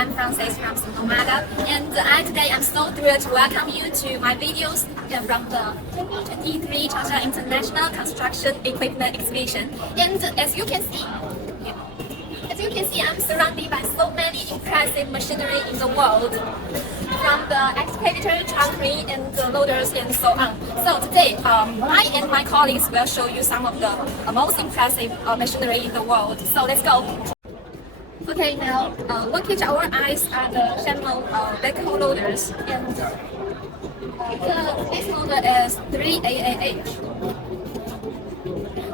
I'm Frances from Sonoma, and today I'm so thrilled to welcome you to my videos from the 2023 Changsha International Construction Equipment Exhibition. And as you can see, I'm surrounded by so many impressive machinery in the world, from the excavator, truck crane, and the loaders, and so on. So today, I and my colleagues will show you some of the most impressive machinery in the world. So let's go. Okay, now what catch our eyes are the SHANMON Backhoe loaders, and this loader is 388H.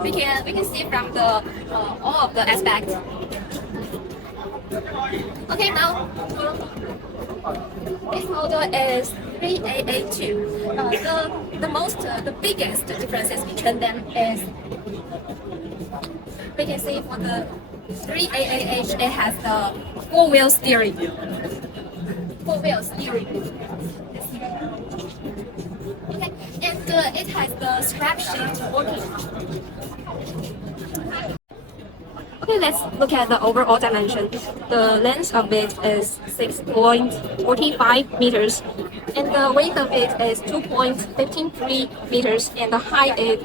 We can see from the all of the aspects. Okay, now this model is 3882. The biggest differences between them is we can see for the 388H it has the four-wheel steering. Okay, and it has the scrap sheet working. Okay, let's look at the overall dimension. The length of it is 6.45 meters, and the weight of it is 2.153 meters, and the height is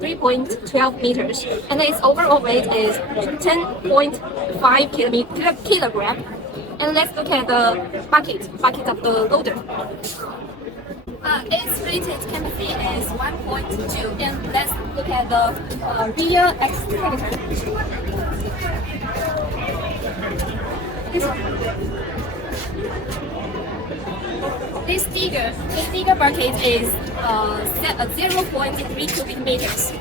3.12 meters, and its overall weight is 10.5 kilogram. And let's look at the bucket of the loader. Its rated capacity is 1.2, and let's look at the rear excavator. This bigger bucket is 0.3 cubic meters.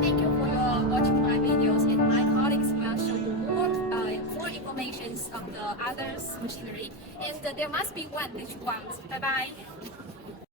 Thank you for watching my videos, and my colleagues will show you more information of the others machinery, and there must be one that you want. Bye bye.